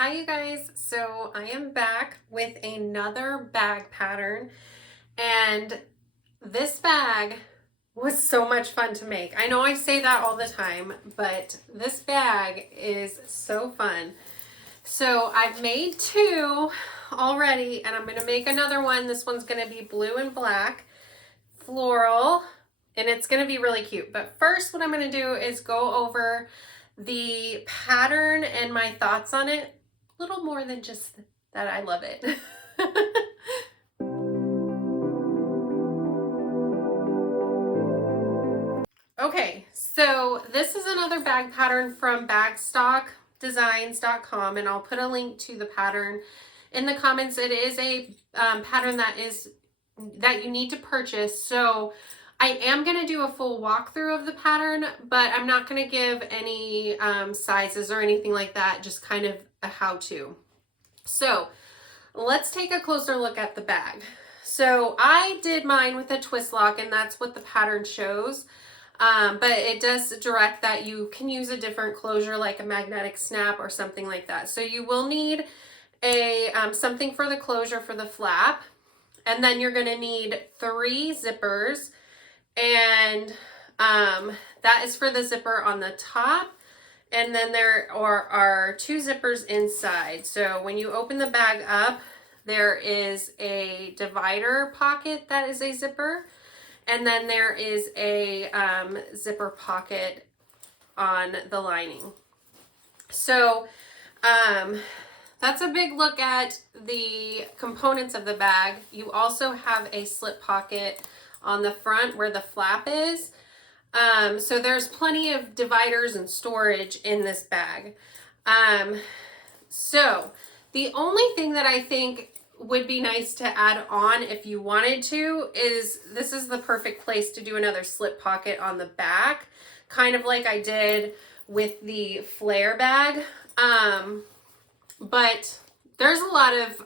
Hi you guys, so I am back with another bag pattern, and this bag was so much fun to make. I know I say that all the time, but this bag is so fun. So I've made two already, and I'm going to make another one. This one's going to be blue and black floral, and it's going to be really cute. But first, what I'm going to do is go over the pattern and my thoughts on it. A little more than just that I love it. Okay, so this is another bag pattern from bagstockdesigns.com, and I'll put a link to the pattern in the comments. It is a pattern that you need to purchase. So I am going to do a full walkthrough of the pattern, but I'm not going to give any sizes or anything like that, just kind of a how-to. So let's take a closer look at the bag. So I did mine with a twist lock, and that's what the pattern shows. But it does direct that you can use a different closure, like a magnetic snap or something like that. So you will need a something for the closure for the flap, and then you're going to need 3 zippers, and that is for the zipper on the top, and then there are 2 zippers inside. So when you open the bag up, there is a divider pocket that is a zipper, and then there is a zipper pocket on the lining. So that's a big look at the components of the bag. You also have a slip pocket on the front where the flap is. So there's plenty of dividers and storage in this bag. So the only thing that I think would be nice to add on if you wanted to is this is the perfect place to do another slip pocket on the back, kind of like I did with the flare bag. But there's a lot of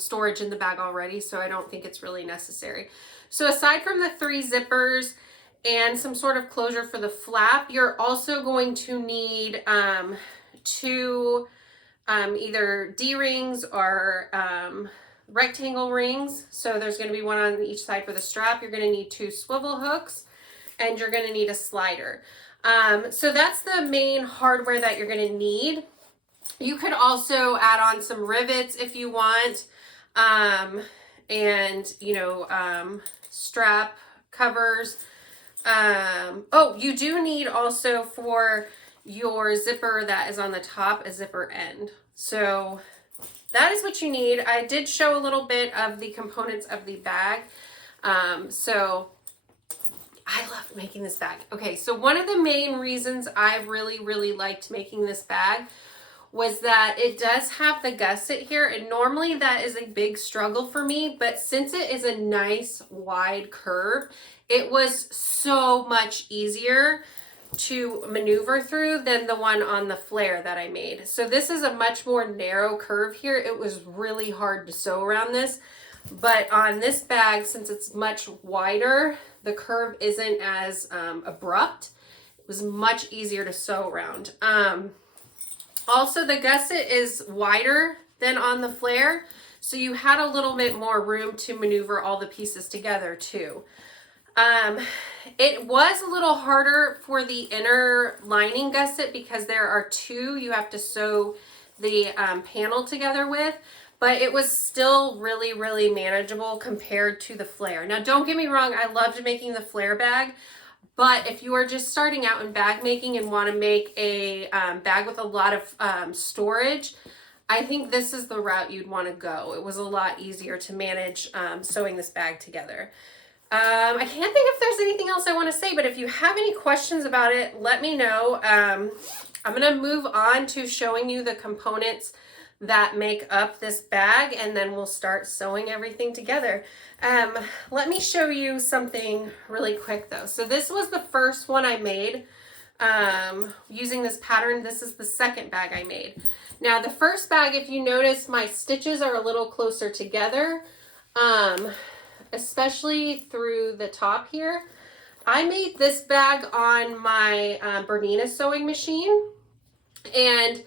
storage in the bag already, so I don't think it's really necessary. So aside from the 3 zippers and some sort of closure for the flap, you're also going to need 2 either D-rings or rectangle rings. So there's going to be one on each side for the strap. You're going to need 2 swivel hooks, and you're going to need a slider. So that's the main hardware that you're going to need. You could also add on some rivets if you want, and strap covers. Oh, you do need also for your zipper that is on the top a zipper end. So that is what you need. I did show a little bit of the components of the bag. So I love making this bag. Okay, so one of the main reasons I really liked making this bag was that it does have the gusset here, and normally that is a big struggle for me, but since it is a nice wide curve, it was so much easier to maneuver through than the one on the flare that I made. So this is a much more narrow curve here. It was really hard to sew around this, but on this bag, since it's much wider, the curve isn't as abrupt. It was much easier to sew around. Also, the gusset is wider than on the flare, so you had a little bit more room to maneuver all the pieces together too. It was a little harder for the inner lining gusset because there are 2 you have to sew the panel together with, but it was still really manageable compared to the flare. Now, don't get me wrong, I loved making the flare bag, but if you are just starting out in bag making and want to make a bag with a lot of storage, I think this is the route you'd want to go. It was a lot easier to manage sewing this bag together. I can't think if there's anything else I want to say, but if you have any questions about it, let me know. I'm going to move on to showing you the components that make up this bag, and then we'll start sewing everything together. Let me show you something really quick though. So this was the first one I made using this pattern. This is the second bag I made. Now the first bag, if you notice, my stitches are a little closer together, especially through the top here. I made this bag on my Bernina sewing machine, and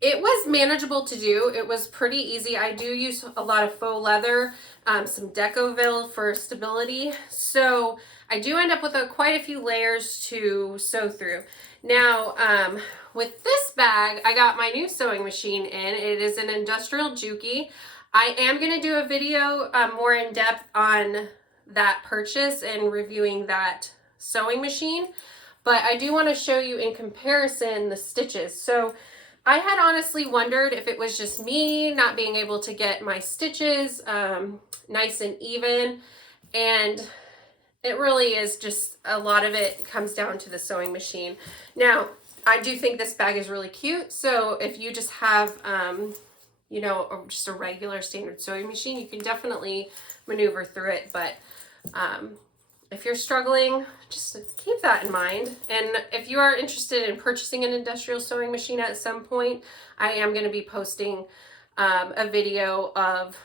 It was manageable to do. It was pretty easy. I do use a lot of faux leather, some Decoville for stability. So I do end up with quite a few layers to sew through. Now, with this bag, I got my new sewing machine in. It is an industrial Juki. I am going to do a video more in depth on that purchase and reviewing that sewing machine. But I do want to show you in comparison the stitches. So I had honestly wondered if it was just me not being able to get my stitches nice and even, and it really is just a lot of it comes down to the sewing machine. Now, I do think this bag is really cute, so if you just have, you know, just a regular standard sewing machine, you can definitely maneuver through it, but if you're struggling, just keep that in mind. And if you are interested in purchasing an industrial sewing machine at some point, I am going to be posting a video of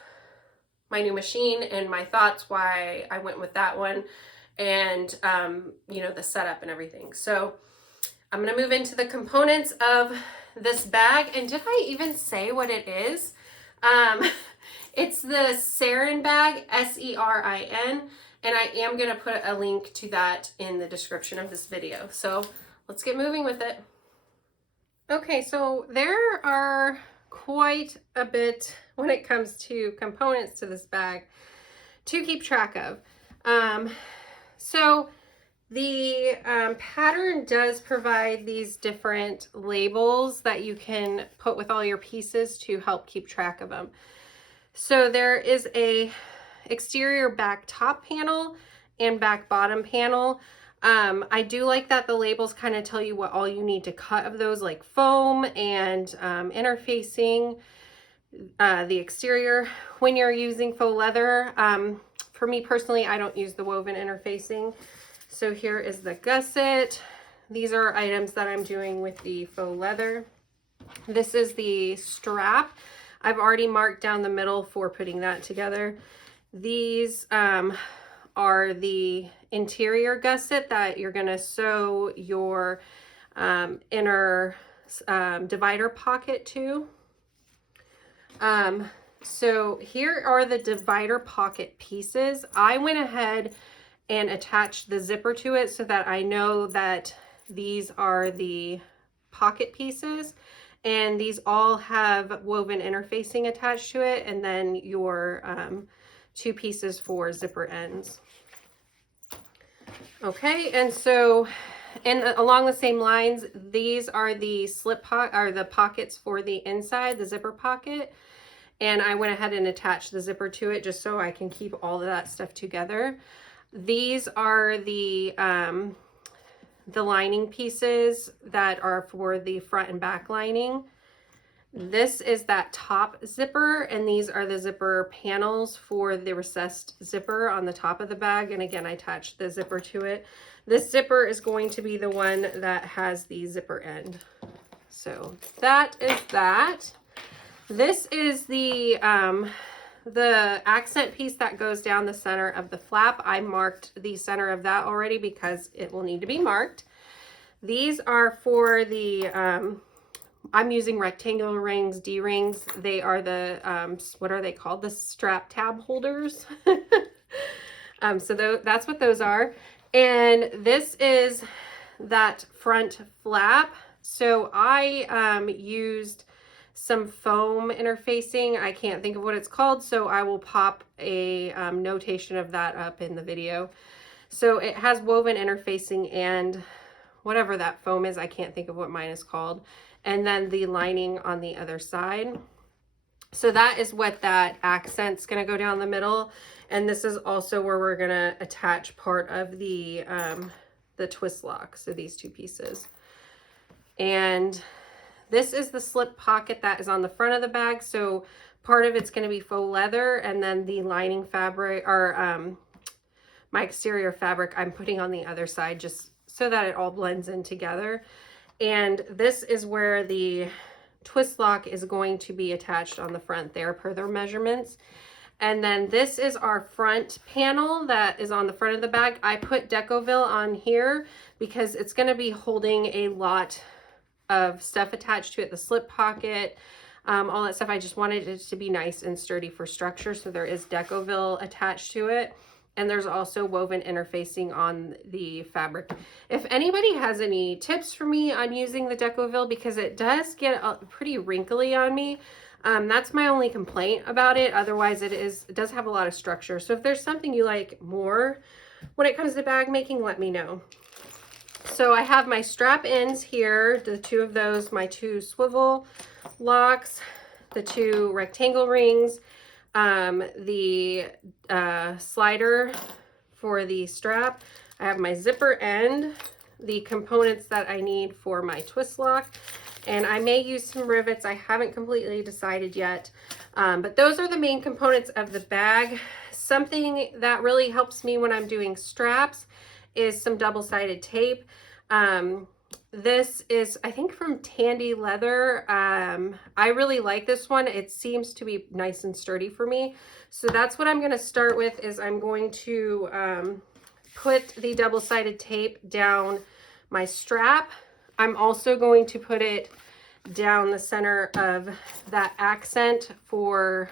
my new machine and my thoughts why I went with that one, and you know, the setup and everything. So I'm going to move into the components of this bag. And did I even say what it is? It's the Serin Bag, S-E-R-I-N. And I am going to put a link to that in the description of this video. So let's get moving with it. Okay, so there are quite a bit when it comes to components to this bag to keep track of. So the pattern does provide these different labels that you can put with all your pieces to help keep track of them. So there is a exterior back top panel and back bottom panel. I do like that the labels kind of tell you what all you need to cut of those, like foam and interfacing the exterior when you're using faux leather. For me personally, I don't use the woven interfacing. So here is the gusset. These are items that I'm doing with the faux leather. This is the strap. I've already marked down the middle for putting that together. These are the interior gusset that you're going to sew your inner divider pocket to. So here are the divider pocket pieces. I went ahead and attached the zipper to it so that I know that these are the pocket pieces, and these all have woven interfacing attached to it, and then your two pieces for zipper ends. Okay, and so, and along the same lines, these are the the pockets for the inside, the zipper pocket, and I went ahead and attached the zipper to it just so I can keep all of that stuff together. These are the lining pieces that are for the front and back lining. This is that top zipper, and these are the zipper panels for the recessed zipper on the top of the bag. And again, I attached the zipper to it. This zipper is going to be the one that has the zipper end. So that is that. This is the accent piece that goes down the center of the flap. I marked the center of that already because it will need to be marked. These are for the I'm using rectangular rings, D-rings. They are the, what are they called? The strap tab holders. So that's what those are. And this is that front flap. So I used some foam interfacing. I can't think of what it's called, so I will pop a notation of that up in the video. So it has woven interfacing and whatever that foam is, I can't think of what mine is called. And then the lining on the other side. So that is what that accent's gonna go down the middle. And this is also where we're gonna attach part of the twist lock. So these two pieces. And this is the slip pocket that is on the front of the bag. So part of it's gonna be faux leather, and then the lining fabric, or my exterior fabric, I'm putting on the other side just so that it all blends in together. And this is where the twist lock is going to be attached on the front there per their measurements. And then this is our front panel that is on the front of the bag. I put Decoville on here because it's going to be holding a lot of stuff attached to it, the slip pocket, all that stuff. I just wanted it to be nice and sturdy for structure. So there is Decoville attached to it. And there's also woven interfacing on the fabric. If anybody has any tips for me on using the Decoville, because it does get pretty wrinkly on me, that's my only complaint about it. Otherwise, it does have a lot of structure. So if there's something you like more when it comes to bag making, let me know. So I have my strap ends here, the two of those, my two swivel locks, the two rectangle rings, the slider for the strap. I have my zipper end, the components that I need for my twist lock, and I may use some rivets. I haven't completely decided yet, but those are the main components of the bag. Something that really helps me when I'm doing straps is some double-sided tape. This is, I think, from Tandy Leather. I really like this one. It seems to be nice and sturdy for me. So that's what I'm going to start with, is I'm going to put the double-sided tape down my strap. I'm also going to put it down the center of that accent for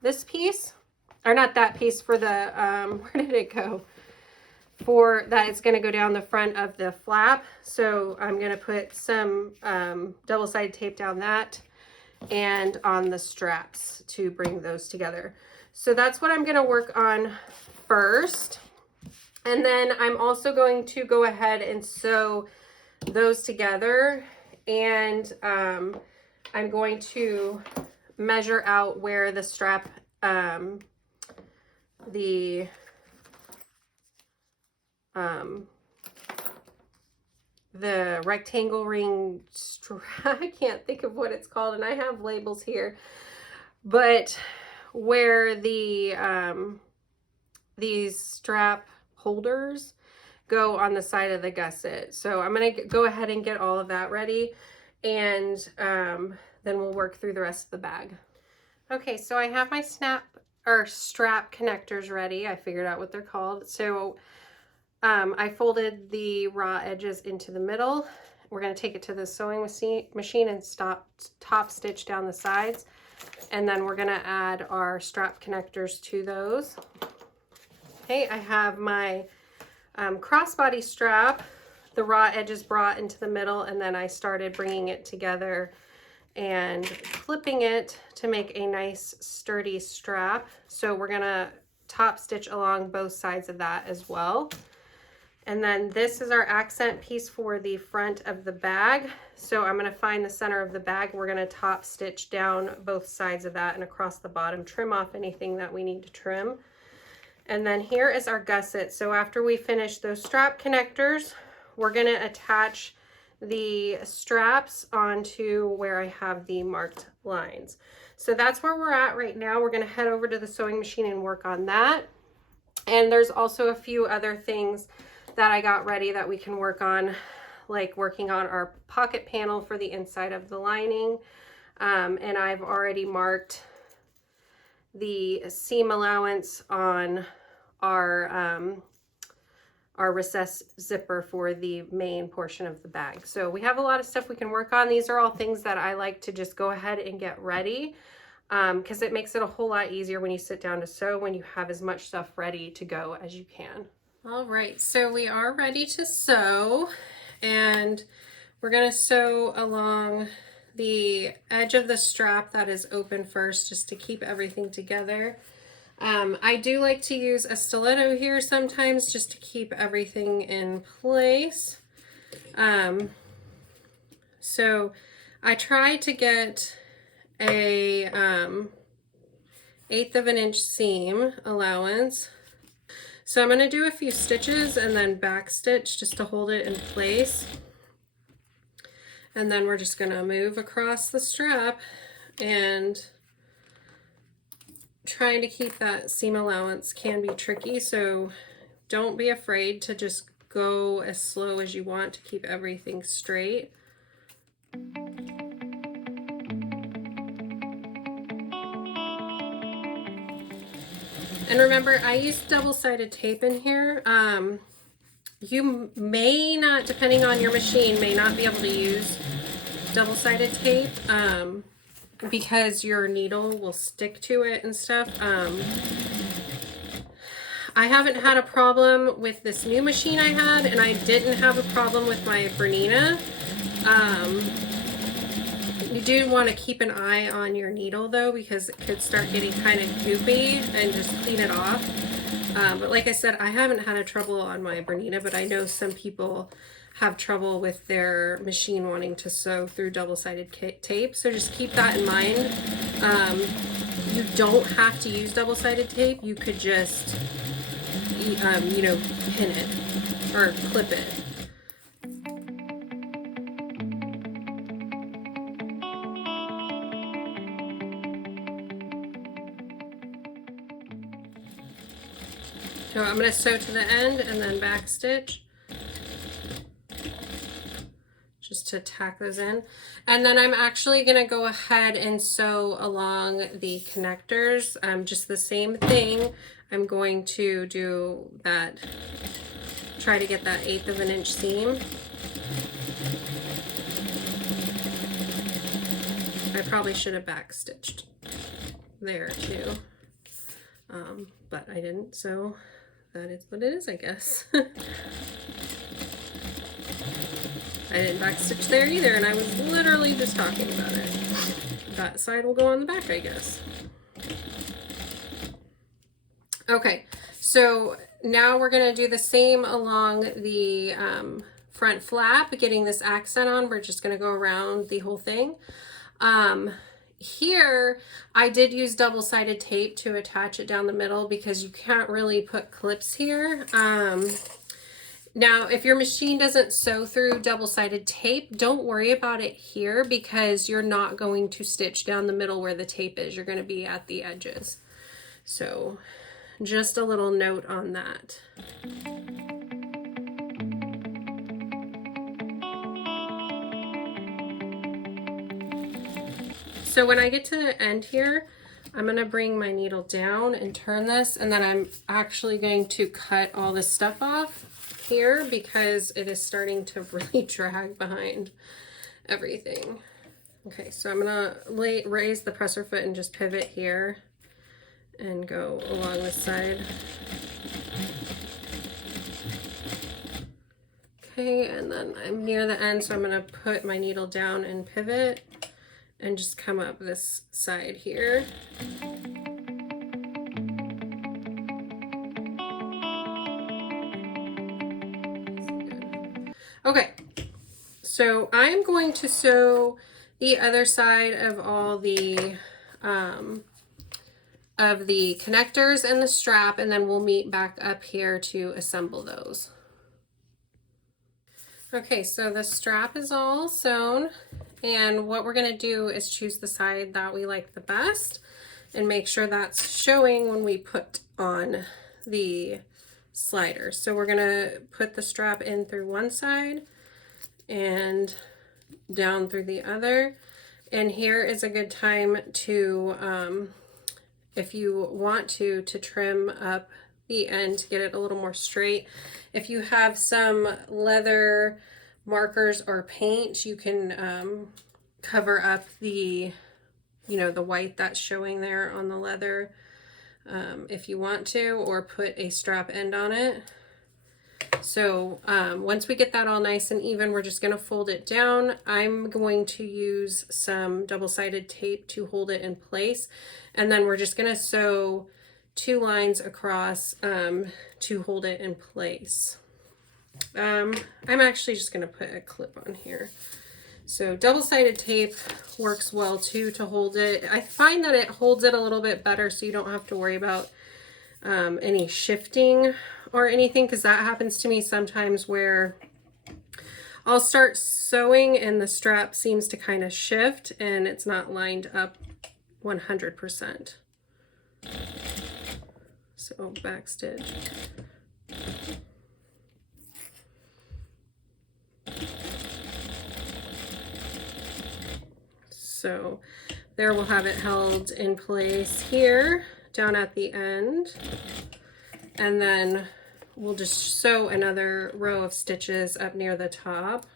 this piece. Or not that piece, for the, where did it go? For that, it's going to go down the front of the flap. So I'm going to put some double-sided tape down that and on the straps to bring those together. So that's what I'm going to work on first. And then I'm also going to go ahead and sew those together. And I'm going to measure out where the strap, the rectangle ring strap, I can't think of what it's called, and I have labels here, but where the these strap holders go on the side of the gusset. So I'm going to go ahead and get all of that ready, and then we'll work through the rest of the bag. Okay, so I have my strap connectors ready. I figured out what they're called. So I folded the raw edges into the middle. We're going to take it to the sewing machine and top stitch down the sides. And then we're going to add our strap connectors to those. Okay, I have my crossbody strap, the raw edges brought into the middle, and then I started bringing it together and clipping it to make a nice sturdy strap. So we're going to top stitch along both sides of that as well. And then this is our accent piece for the front of the bag. So I'm going to find the center of the bag. We're going to top stitch down both sides of that and across the bottom, trim off anything that we need to trim. And then here is our gusset. So after we finish those strap connectors, we're going to attach the straps onto where I have the marked lines. So that's where we're at right now. We're going to head over to the sewing machine and work on that. And there's also a few other things that I got ready that we can work on, like working on our pocket panel for the inside of the lining. And I've already marked the seam allowance on our recessed zipper for the main portion of the bag. So we have a lot of stuff we can work on. These are all things that I like to just go ahead and get ready, because it makes it a whole lot easier when you sit down to sew, when you have as much stuff ready to go as you can. All right, so we are ready to sew, and we're going to sew along the edge of the strap that is open first, just to keep everything together. I do like to use a stiletto here sometimes just to keep everything in place. So I try to get a 1/8 of an inch seam allowance. So I'm going to do a few stitches and then back stitch just to hold it in place. And then we're just going to move across the strap and trying to keep that seam allowance can be tricky. So don't be afraid to just go as slow as you want to keep everything straight. And remember, I used double-sided tape in here. You may not, depending on your machine, may not be able to use double-sided tape because your needle will stick to it and stuff. I haven't had a problem with this new machine I had, and I didn't have a problem with my Bernina. You do want to keep an eye on your needle though, because it could start getting kind of goopy, and just clean it off. But like I said, I haven't had a trouble on my Bernina, but I know some people have trouble with their machine wanting to sew through double-sided tape, so just keep that in mind. You don't have to use double-sided tape. You could just you know, pin it or clip it. So I'm going to sew to the end and then back stitch, just to tack those in. And then I'm actually going to go ahead and sew along the connectors, just the same thing. I'm going to do that, try to get that 1/8 of an inch seam. I probably should have back stitched there too, but I didn't, so that is what it is, I guess. I didn't back stitch there either, and I was literally just talking about it. That side will go on the back, I guess. Okay, so now we're gonna do the same along the front flap, getting this accent on. We're just gonna go around the whole thing. Here, I did use double-sided tape to attach it down the middle because you can't really put clips here. Now, if your machine doesn't sew through double-sided tape, don't worry about it here because you're not going to stitch down the middle where the tape is. You're going to be at the edges. So, just a little note on that. So when I get to the end here, I'm going to bring my needle down and turn this, and then I'm actually going to cut all this stuff off here because it is starting to really drag behind everything. Okay, so I'm going to raise the presser foot and just pivot here and go along this side. Okay, and then I'm near the end, so I'm going to put my needle down and pivot and just come up this side here. Okay, so I'm going to sew the other side of all the connectors and the strap, and then we'll meet back up here to assemble those. Okay, so the strap is all sewn, and what we're going to do is choose the side that we like the best and make sure that's showing when we put on the slider. So we're going to put the strap in through one side and down through the other. And here is a good time to, if you want to trim up the end to get it a little more straight. If you have some leather markers or paint, you can cover up the, the white that's showing there on the leather if you want to, or put a strap end on it. So once we get that all nice and even, we're just going to fold it down. I'm going to use some double-sided tape to hold it in place, and then we're just going to sew 2 lines across to hold it in place. I'm actually just going to put a clip on here. So double-sided tape works well too to hold it. I find that it holds it a little bit better, so you don't have to worry about any shifting or anything, because that happens to me sometimes where I'll start sewing and the strap seems to kind of shift and it's not lined up 100%. So back stitch. So there we'll have it held in place here down at the end, and then we'll just sew another row of stitches up near the top.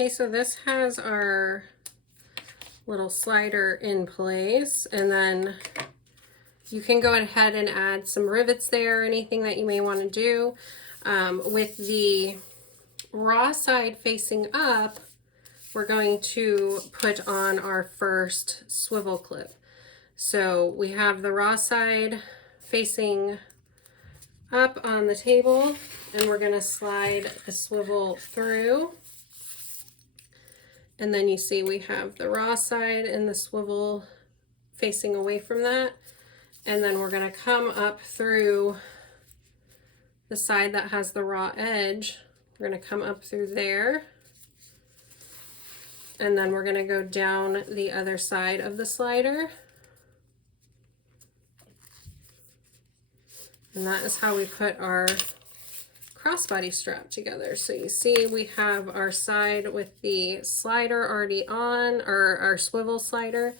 Okay, so this has our little slider in place, and then you can go ahead and add some rivets there, anything that you may want to do. With the raw side facing up, we're going to put on our first swivel clip. So we have the raw side facing up on the table, and we're going to slide a swivel through. And then you see we have the raw side and the swivel facing away from that. And then we're going to come up through the side that has the raw edge. We're going to come up through there. And then we're going to go down the other side of the slider. And that is how we put our crossbody strap together. So you see we have our side with the slider already on, or our swivel slider.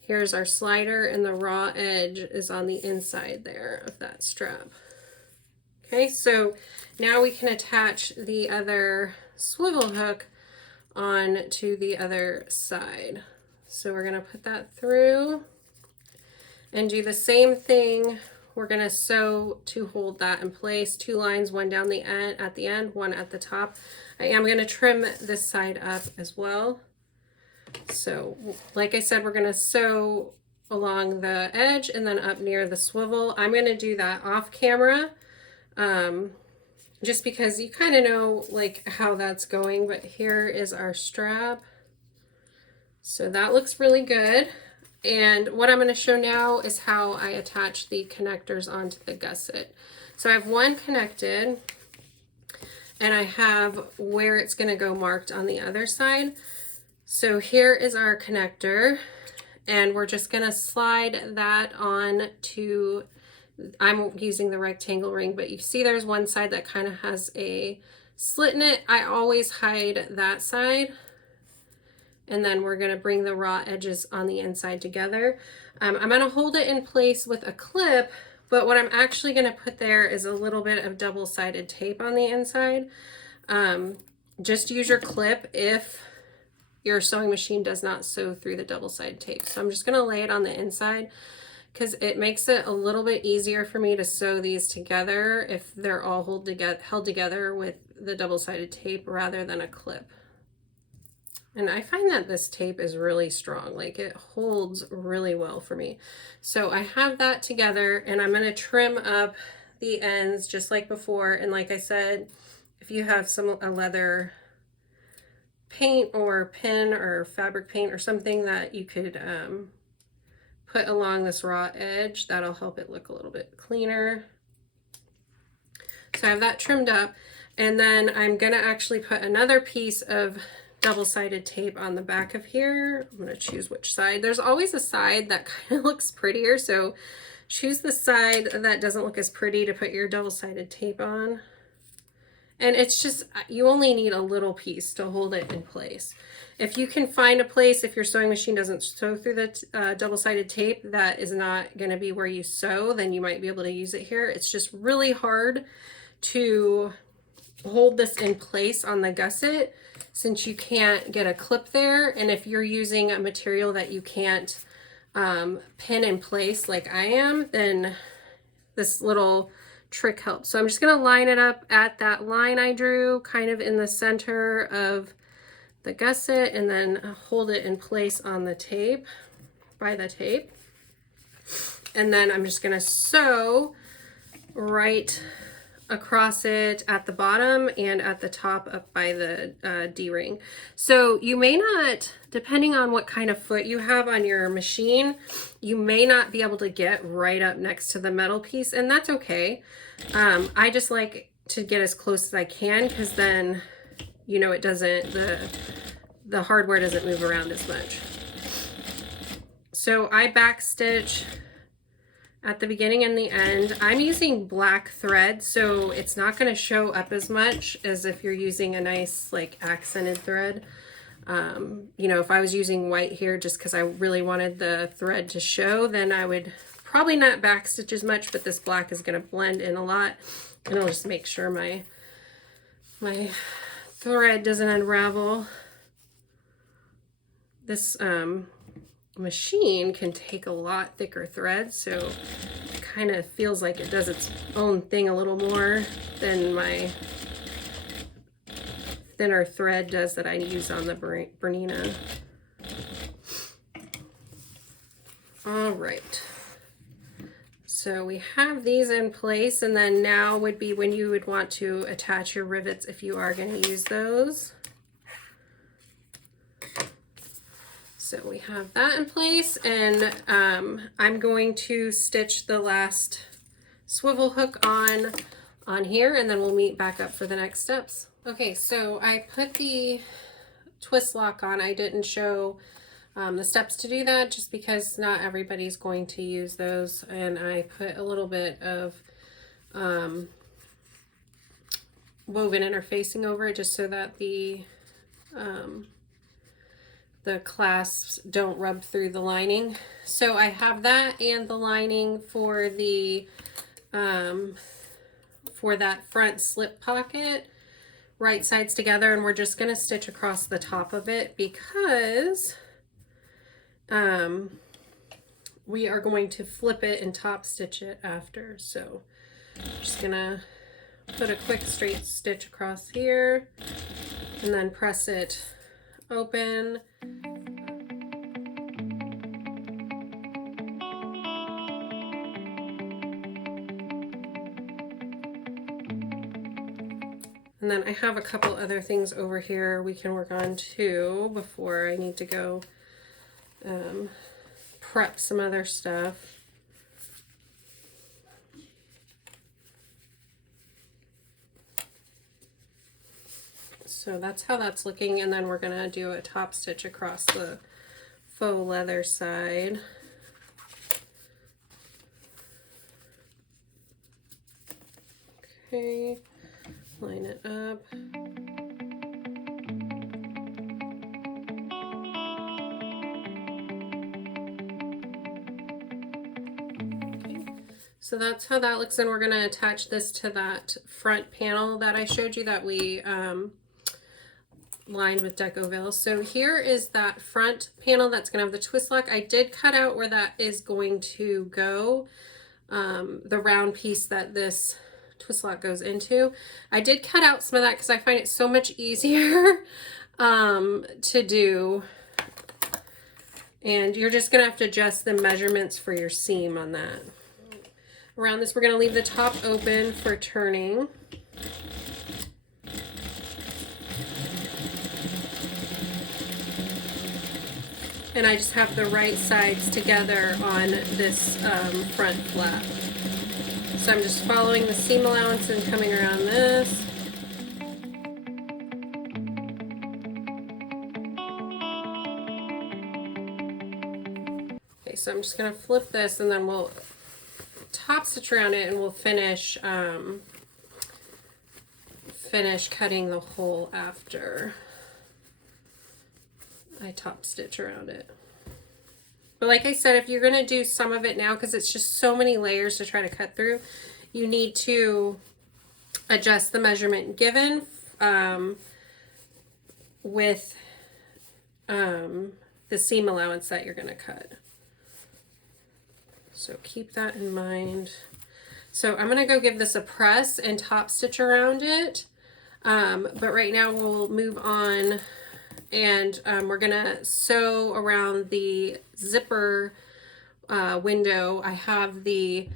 Here's our slider, and the raw edge is on the inside there of that strap. Okay, so now we can attach the other swivel hook on to the other side. So we're going to put that through and do the same thing. We're going to sew to hold that in place. 2 lines, one down the end at the end, one at the top. I am going to trim this side up as well. So like I said, we're going to sew along the edge and then up near the swivel. I'm going to do that off camera, just because you kind of know like how that's going. But here is our strap. So that looks really good. And what I'm going to show now is how I attach the connectors onto the gusset. So I have one connected, and I have where it's going to go marked on the other side. So here is our connector, and we're just going to slide that on to, I'm using the rectangle ring, but you see there's one side that kind of has a slit in it. I always hide that side. And then we're going to bring the raw edges on the inside together. I'm going to hold it in place with a clip, but what I'm actually going to put there is a little bit of double-sided tape on the inside. Just use your clip if your sewing machine does not sew through the double-sided tape. So I'm just going to lay it on the inside because it makes it a little bit easier for me to sew these together if they're all held together with the double-sided tape rather than a clip. And I find that this tape is really strong, like it holds really well for me. So I have that together, and I'm going to trim up the ends just like before. And like I said, if you have a leather paint or pin or fabric paint or something that you could put along this raw edge, that'll help it look a little bit cleaner. So I have that trimmed up, and then I'm going to actually put another piece of double-sided tape on the back of here. I'm going to choose which side. There's always a side that kind of looks prettier, so choose the side that doesn't look as pretty to put your double-sided tape on. And it's just, you only need a little piece to hold it in place. If you can find a place, if your sewing machine doesn't sew through the double-sided tape, that is not going to be where you sew, then you might be able to use it here. It's just really hard to hold this in place on the gusset since you can't get a clip there, and if you're using a material that you can't pin in place like I am, then this little trick helps. So I'm just going to line it up at that line I drew kind of in the center of the gusset, and then hold it in place on the tape, by the tape. And then I'm just going to sew right across it at the bottom and at the top up by the D-ring. So you may not, depending on what kind of foot you have on your machine, you may not be able to get right up next to the metal piece, and that's okay. I just like to get as close as I can because then, you know, it doesn't, the hardware doesn't move around as much. So I backstitch at the beginning and the end. I'm using black thread, so it's not going to show up as much as if you're using a nice like accented thread. You know, if I was using white here just because I really wanted the thread to show, then I would probably not backstitch as much, but this black is going to blend in a lot, and I'll just make sure my thread doesn't unravel. this machine can take a lot thicker thread, so it kind of feels like it does its own thing a little more than my thinner thread does that I use on the Bernina. All right. So we have these in place, and then now would be when you would want to attach your rivets if you are going to use those. So we have that in place, and I'm going to stitch the last swivel hook on here, and then we'll meet back up for the next steps. Okay, so I put the twist lock on. I didn't show the steps to do that just because not everybody's going to use those, and I put a little bit of woven interfacing over it just so that the clasps don't rub through the lining. So I have that and the lining for the for that front slip pocket right sides together, and we're just going to stitch across the top of it because we are going to flip it and top stitch it after. So I'm just gonna put a quick straight stitch across here and then press it open. And then I have a couple other things over here we can work on too before I need to go prep some other stuff. So that's how that's looking, and then we're gonna do a top stitch across the faux leather side. Okay, line it up. So that's how that looks, and we're going to attach this to that front panel that I showed you that we lined with Decoville. So here is that front panel that's going to have the twist lock. I did cut out where that is going to go, the round piece that this twist lock goes into. I did cut out some of that because I find it so much easier to do. And you're just going to have to adjust the measurements for your seam on that. Around this, we're going to leave the top open for turning. And I just have the right sides together on this front flap. So I'm just following the seam allowance and coming around this. Okay, so I'm just going to flip this and then we'll top stitch around it, and we'll finish cutting the hole after I top stitch around it. But like I said, if you're going to do some of it now, because it's just so many layers to try to cut through, you need to adjust the measurement given with the seam allowance that you're going to cut. So keep that in mind. So I'm going to go give this a press and top stitch around it. But right now we'll move on, and we're going to sew around the zipper window. I have the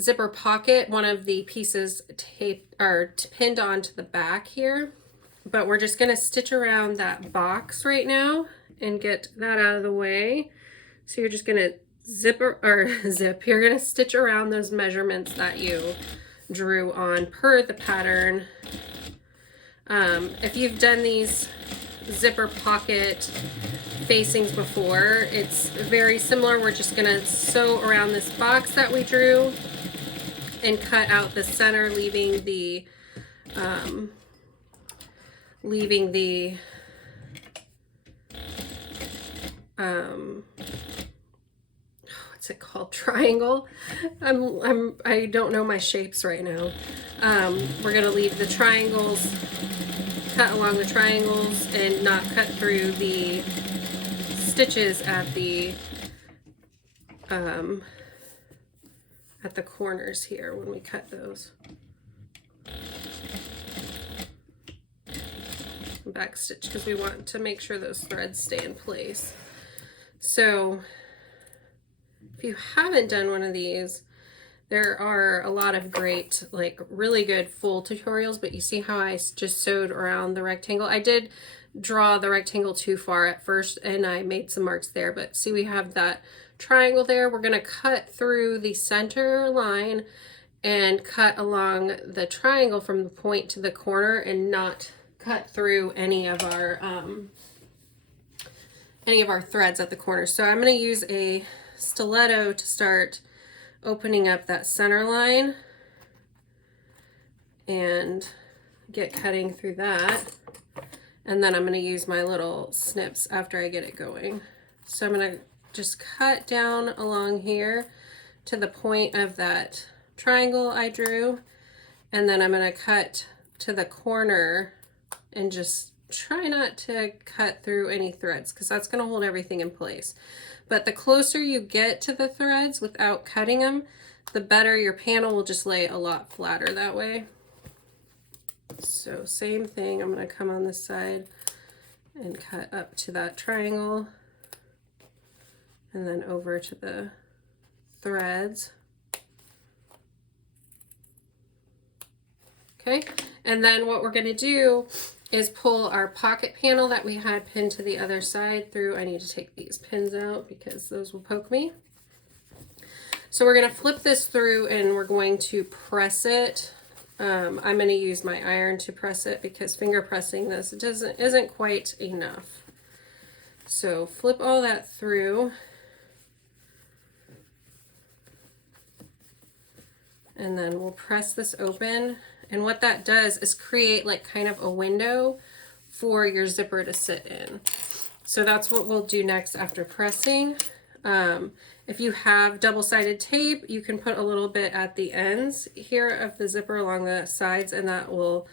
zipper pocket, one of the pieces taped or pinned onto the back here. But we're just going to stitch around that box right now and get that out of the way. So you're just going to you're going to stitch around those measurements that you drew on per the pattern. If you've done these zipper pocket facings before, it's very similar. We're just going to sew around this box that we drew and cut out the center, leaving the what's it called? Triangle. I don't know my shapes right now. We're gonna leave the triangles, cut along the triangles, and not cut through the stitches at the corners here when we cut those. Back stitch because we want to make sure those threads stay in place. So if you haven't done one of these, there are a lot of great, like really good full tutorials, but you see how I just sewed around the rectangle? I did draw the rectangle too far at first and I made some marks there, but see we have that triangle there. We're going to cut through the center line and cut along the triangle from the point to the corner and not cut through any of our threads at the corner. So I'm going to use a stiletto to start opening up that center line and get cutting through that. And then I'm going to use my little snips after I get it going. So I'm going to just cut down along here to the point of that triangle I drew. And then I'm going to cut to the corner and just try not to cut through any threads because that's going to hold everything in place. But the closer you get to the threads without cutting them, the better your panel will just lay a lot flatter that way. So same thing, I'm going to come on this side and cut up to that triangle and then over to the threads. Okay, and then what we're going to do is pull our pocket panel that we had pinned to the other side through. I need to take these pins out because those will poke me. So we're going to flip this through and we're going to press it. I'm going to use my iron to press it because finger pressing this isn't quite enough. So flip all that through. And then we'll press this open. And what that does is create like kind of a window for your zipper to sit in. So that's what we'll do next after pressing. If you have double-sided tape, you can put a little bit at the ends here of the zipper along the sides and that will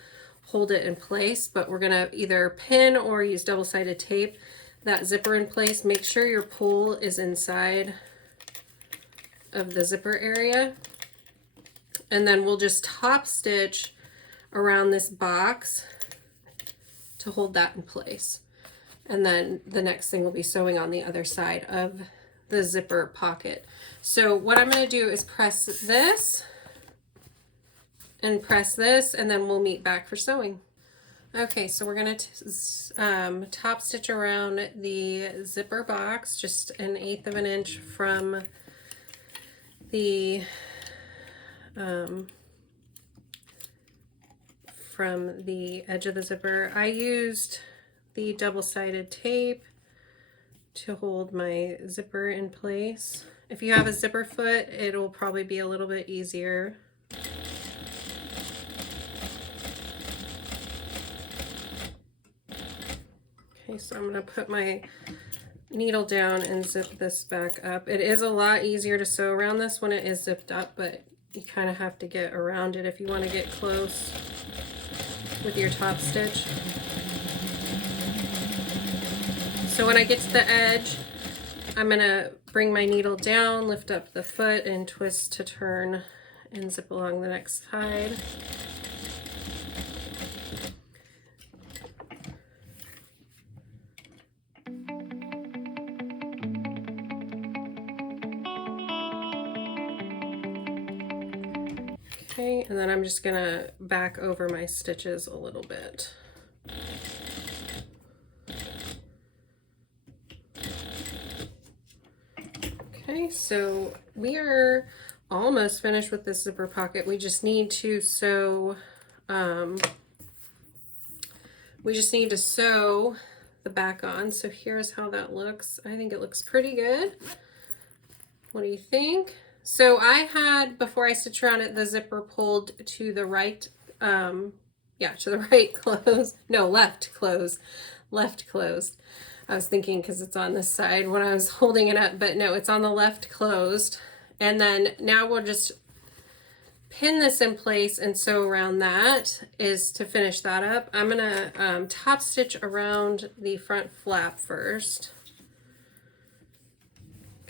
hold it in place. But we're gonna either pin or use double-sided tape that zipper in place. Make sure your pull is inside of the zipper area. And then we'll just top stitch around this box to hold that in place. And then the next thing will be sewing on the other side of the zipper pocket. So what I'm going to do is press this and press this, and then we'll meet back for sewing. Okay, so we're going to top stitch around the zipper box, just 1/8 of an inch from the edge of the zipper. I used the double-sided tape to hold my zipper in place. If you have a zipper foot, it'll probably be a little bit easier. Okay, so I'm going to put my needle down and zip this back up. It is a lot easier to sew around this when it is zipped up, but you kind of have to get around it if you want to get close with your top stitch. So when I get to the edge, I'm going to bring my needle down, lift up the foot, and twist to turn and zip along the next side. Okay, and then I'm just going to back over my stitches a little bit. Okay, so we are almost finished with this zipper pocket. We just need to sew, the back on. So here's how that looks. I think it looks pretty good. What do you think? So I had, before I stitched around it, the zipper pulled to the right, to the right close. No, left close. Left closed. I was thinking because it's on this side when I was holding it up, but no, it's on the left closed. And then now we'll just pin this in place and sew around that is to finish that up. I'm gonna top stitch around the front flap first.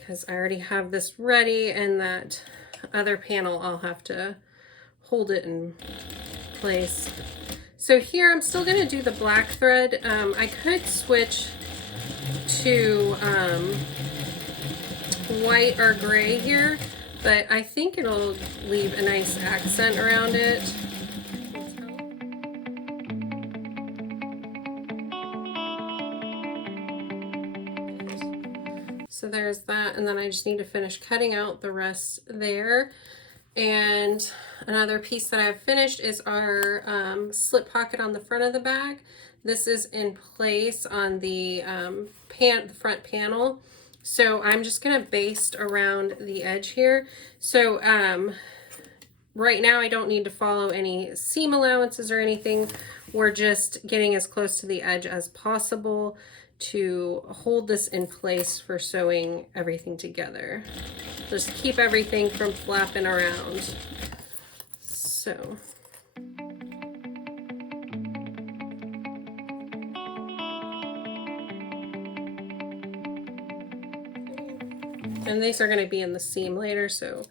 because I already have this ready, and that other panel I'll have to hold it in place. So here I'm still going to do the black thread. I could switch to white or gray here, but I think it'll leave a nice accent around it. So there's that, and then I just need to finish cutting out the rest there. And another piece that I've finished is our slip pocket on the front of the bag. This is in place on the front panel. So I'm just gonna baste around the edge here. So right now I don't need to follow any seam allowances or anything. We're just getting as close to the edge as possible to hold this in place for sewing everything together. Just keep everything from flapping around. So. And these are going to be in the seam later, so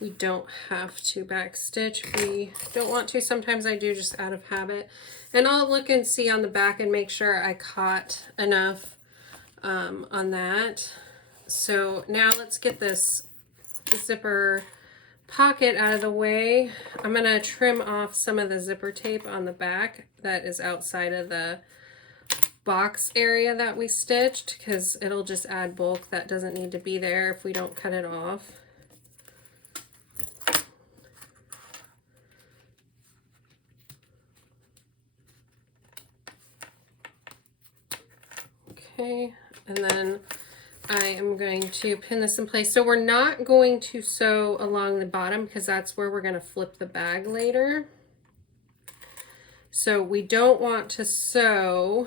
we don't have to backstitch if we don't want to. Sometimes I do just out of habit. And I'll look and see on the back and make sure I caught enough on that. So now let's get this zipper pocket out of the way. I'm going to trim off some of the zipper tape on the back that is outside of the box area that we stitched, because it'll just add bulk that doesn't need to be there if we don't cut it off. Okay, and then I am going to pin this in place. So we're not going to sew along the bottom because that's where we're going to flip the bag later. So we don't want to sew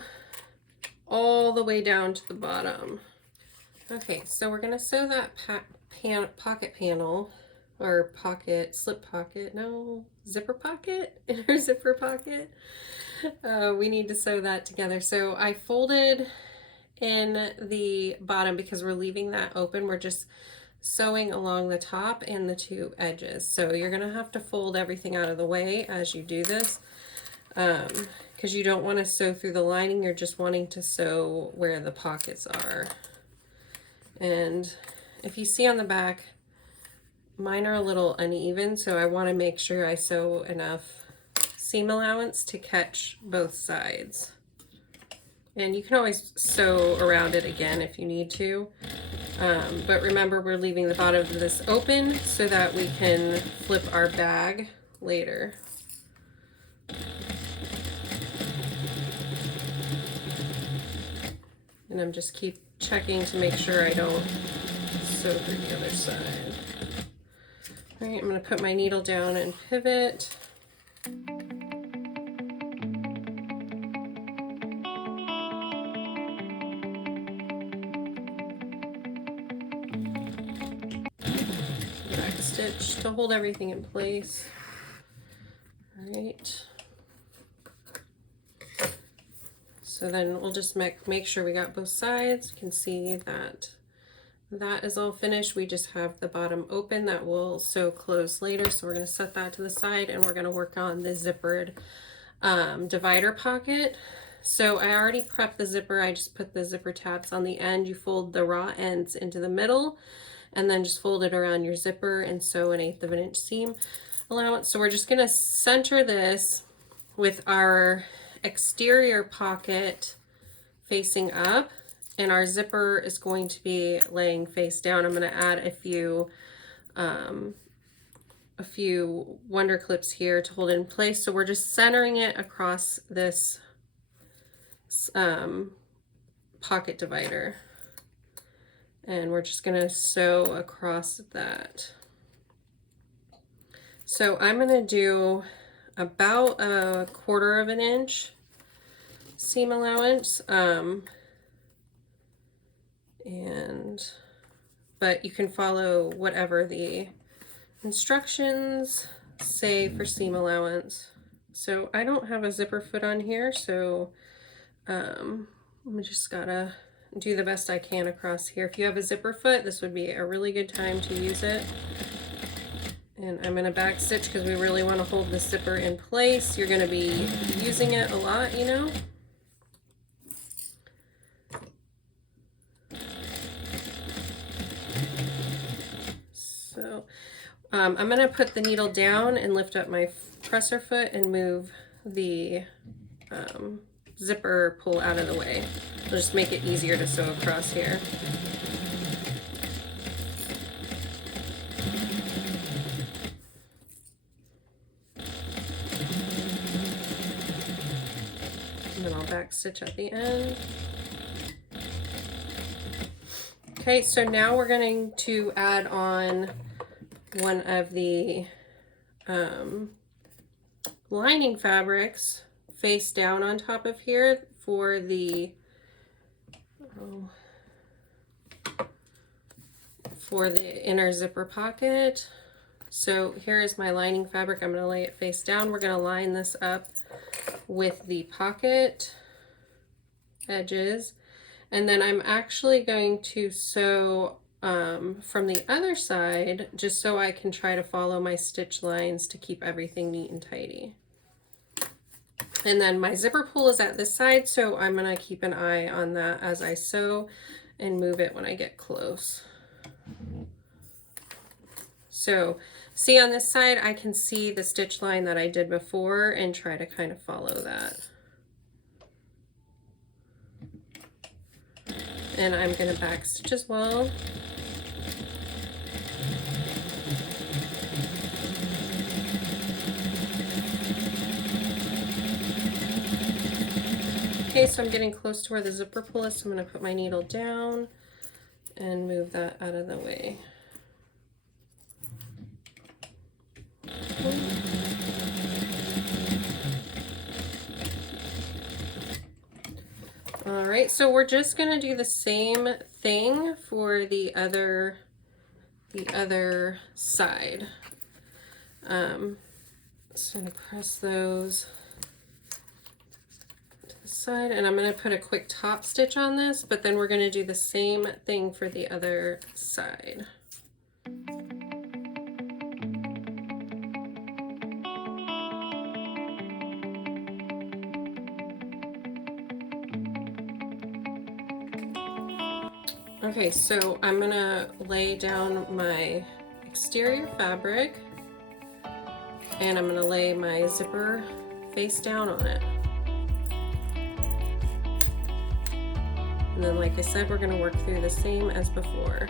all the way down to the bottom. Okay, so we're going to sew that pocket panel, or pocket, slip pocket, no, zipper pocket, inner zipper pocket. We need to sew that together. So I folded in the bottom because we're leaving that open. We're just sewing along the top and the two edges. So you're going to have to fold everything out of the way as you do this, because you don't want to sew through the lining. You're just wanting to sew where the pockets are. And if you see on the back, mine are a little uneven, so I want to make sure I sew enough seam allowance to catch both sides. And you can always sew around it again if you need to. But remember, we're leaving the bottom of this open so that we can flip our bag later. And I'm just keep checking to make sure I don't sew through the other side. All right, I'm going to put my needle down and pivot. Stitch to hold everything in place. All right. So then we'll just make sure we got both sides. You can see that that is all finished. We just have the bottom open that we'll sew closed later. So we're going to set that to the side, and we're going to work on the zippered divider pocket. So I already prepped the zipper. I just put the zipper tabs on the end. You fold the raw ends into the middle, and then just fold it around your zipper and sew an 1/8 of an inch seam allowance. So we're just going to center this with our exterior pocket facing up, and our zipper is going to be laying face down. I'm going to add a few wonder clips here to hold it in place. So we're just centering it across this pocket divider. And we're just going to sew across that. So I'm going to do about 1/4 of an inch seam allowance. But you can follow whatever the instructions say for seam allowance. So I don't have a zipper foot on here, so we just gotta do the best I can across here. If you have a zipper foot, this would be a really good time to use it. And I'm going to back stitch because we really want to hold the zipper in place. You're going to be using it a lot, you know. So I'm going to put the needle down and lift up my presser foot and move the zipper pull out of the way. It'll just make it easier to sew across here. And then I'll back stitch at the end. Okay, so now we're going to add on one of the lining fabrics face down on top of here for the inner zipper pocket. So here is my lining fabric. I'm going to lay it face down. We're going to line this up with the pocket edges, and then I'm actually going to sew from the other side just so I can try to follow my stitch lines to keep everything neat and tidy. And then my zipper pull is at this side, so I'm going to keep an eye on that as I sew and move it when I get close. So see, on this side I can see the stitch line that I did before and try to kind of follow that. And I'm going to back stitch as well. Okay, so I'm getting close to where the zipper pull is, so I'm going to put my needle down and move that out of the way. All right, so we're just going to do the same thing for the other side. Just going to press those to the side, and I'm going to put a quick top stitch on this, but then we're going to do the same thing for the other side. Okay, so I'm gonna lay down my exterior fabric and I'm gonna lay my zipper face down on it. And then, like I said, we're gonna work through the same as before.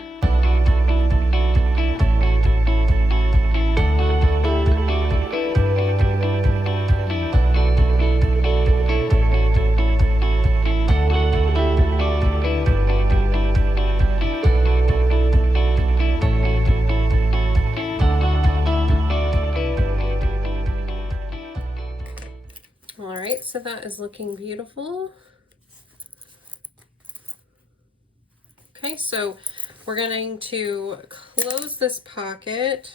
So that is looking beautiful. Okay, so we're going to close this pocket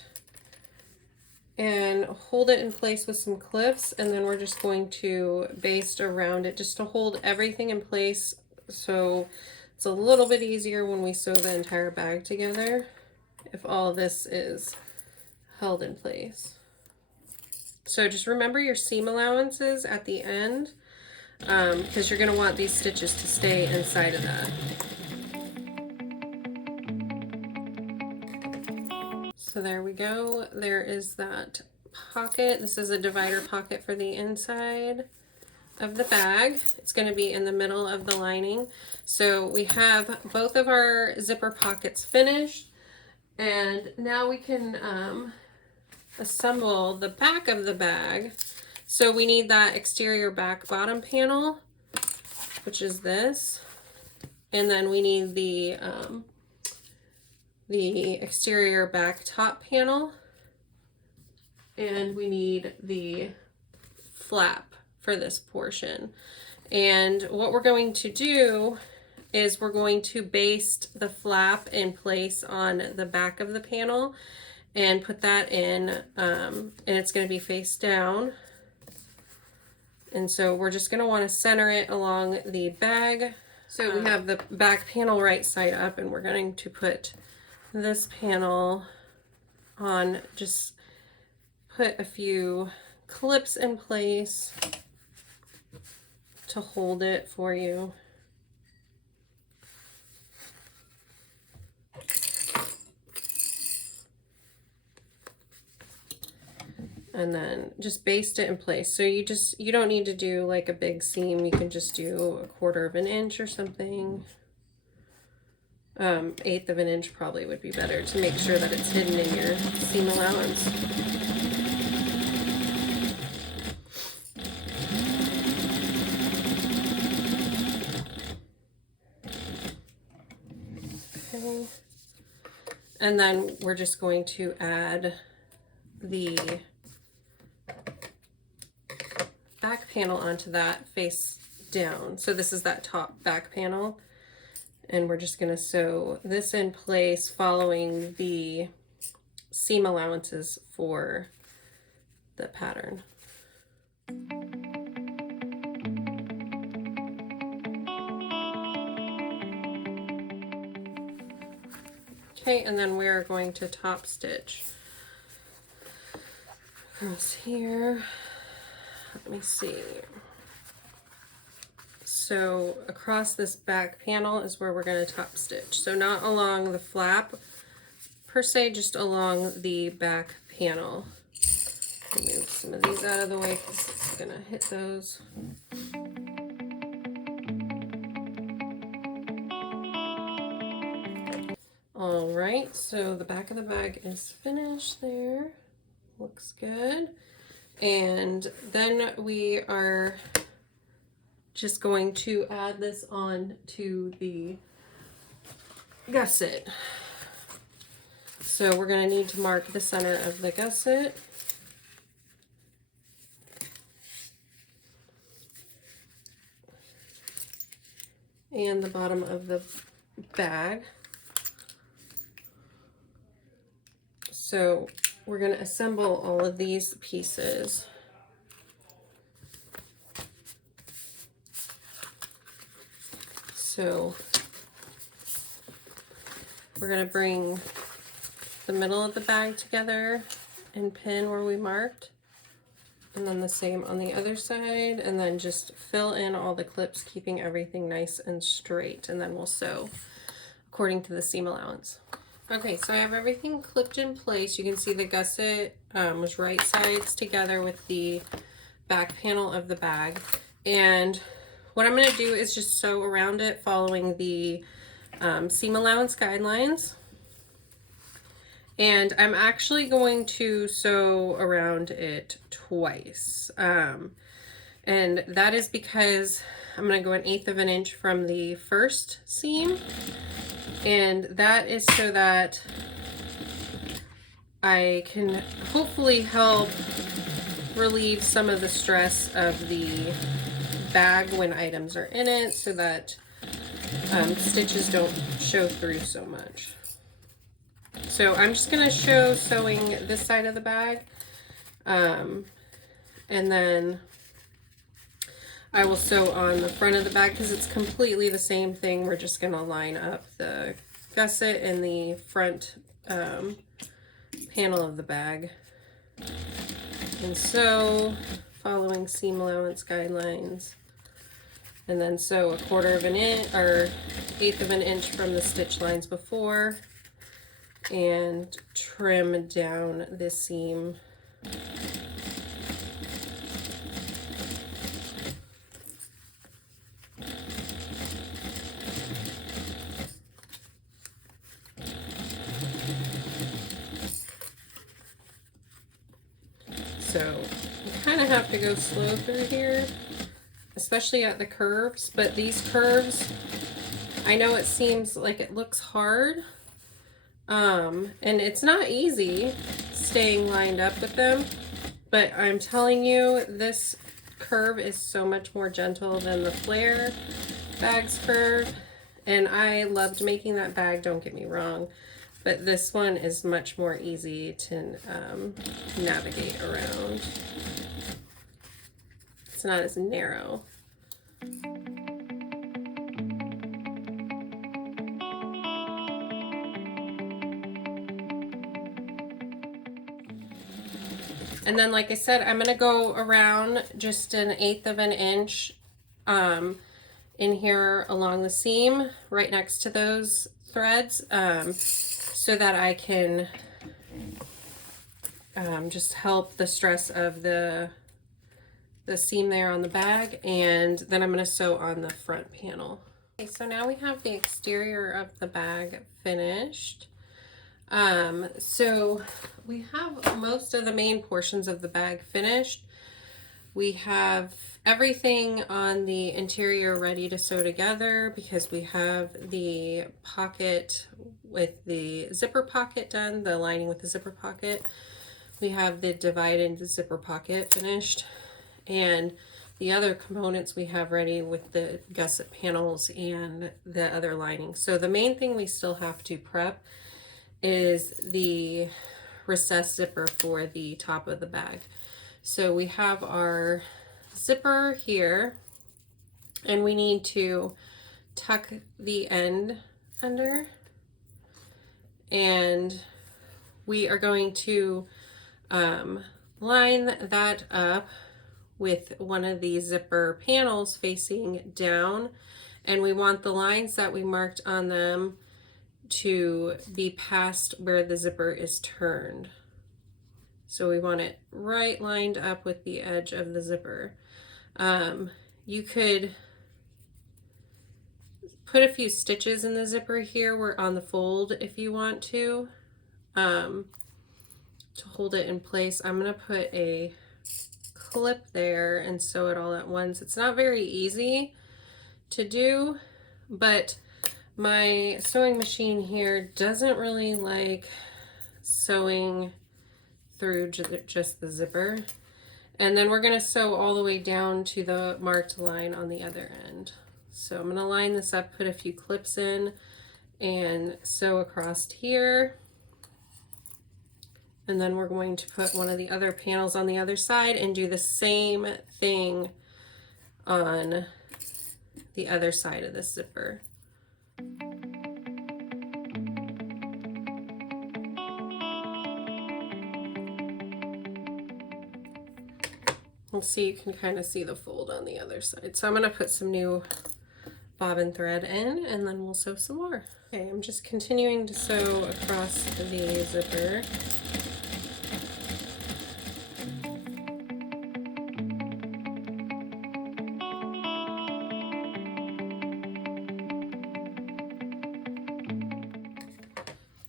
and hold it in place with some clips, and then we're just going to baste around it just to hold everything in place, so it's a little bit easier when we sew the entire bag together if all of this is held in place. So just remember your seam allowances at the end, because you're going to want these stitches to stay inside of that. So there we go. There is that pocket. This is a divider pocket for the inside of the bag. It's going to be in the middle of the lining. So we have both of our zipper pockets finished, and now we can assemble the back of the bag. So we need that exterior back bottom panel, which is this, and then we need the exterior back top panel, and we need the flap for this portion. And what we're going to do is we're going to baste the flap in place on the back of the panel and put that in, and it's going to be face down. And so we're just going to want to center it along the bag So we have the back panel right side up, and we're going to put this panel on, just put a few clips in place to hold it for you. And then just baste it in place. So you don't need to do like a big seam. You can just do 1/4 of an inch or something. 1/8 of an inch probably would be better to make sure that it's hidden in your seam allowance. Okay. And then we're just going to add the back panel onto that face down. So this is that top back panel, and we're just going to sew this in place following the seam allowances for the pattern. Okay, and then we're going to top stitch across here. Let me see. So across this back panel is where we're going to top stitch. So not along the flap per se, just along the back panel. I'll move some of these out of the way because it's going to hit those. All right, so the back of the bag is finished there. Looks good. And then we are just going to add this on to the gusset. So we're going to need to mark the center of the gusset. And the bottom of the bag. So we're going to assemble all of these pieces. So we're going to bring the middle of the bag together and pin where we marked, and then the same on the other side, and then just fill in all the clips, keeping everything nice and straight, and then we'll sew according to the seam allowance. Okay, so I have everything clipped in place. You can see the gusset was right sides together with the back panel of the bag. And what I'm going to do is just sew around it following the seam allowance guidelines. And I'm actually going to sew around it twice. And that is because I'm going to go 1/8 of an inch from the first seam. And that is so that I can hopefully help relieve some of the stress of the bag when items are in it, so that stitches don't show through so much. So I'm just going to show sewing this side of the bag, and then I will sew on the front of the bag because it's completely the same thing. We're just going to line up the gusset and the front panel of the bag. And sew following seam allowance guidelines. And then sew 1/4 of an inch or 1/8 of an inch from the stitch lines before, and trim down the seam. So you kind of have to go slow through here, especially at the curves, but these curves, I know it seems like it looks hard, and it's not easy staying lined up with them, but I'm telling you, this curve is so much more gentle than the flare bag's curve, and I loved making that bag, don't get me wrong, but this one is much more easy to navigate around. It's not as narrow. And then, like I said, I'm going to go around just 1/8 of an inch in here along the seam right next to those threads, so that I can just help the stress of the seam there on the bag, and then I'm going to sew on the front panel. Okay, so now we have the exterior of the bag finished. So we have most of the main portions of the bag finished. We have everything on the interior ready to sew together because we have the pocket with the zipper pocket done, the lining with the zipper pocket. We have the divided zipper pocket finished, and the other components we have ready with the gusset panels and the other lining. So the main thing we still have to prep is the recessed zipper for the top of the bag. So we have our zipper here, and we need to tuck the end under, and we are going to line that up with one of these zipper panels facing down, and we want the lines that we marked on them to be past where the zipper is turned. So we want it right lined up with the edge of the zipper. You could put a few stitches in the zipper here where on the fold if you want to hold it in place. I'm going to put a clip there and sew it all at once. It's not very easy to do, but my sewing machine here doesn't really like sewing through just the zipper. And then we're going to sew all the way down to the marked line on the other end. So I'm going to line this up, put a few clips in, and sew across here. And then we're going to put one of the other panels on the other side and do the same thing on the other side of the zipper. Let's see, you can kind of see the fold on the other side. So I'm going to put some new bobbin thread in, and then we'll sew some more. Okay, I'm just continuing to sew across the zipper.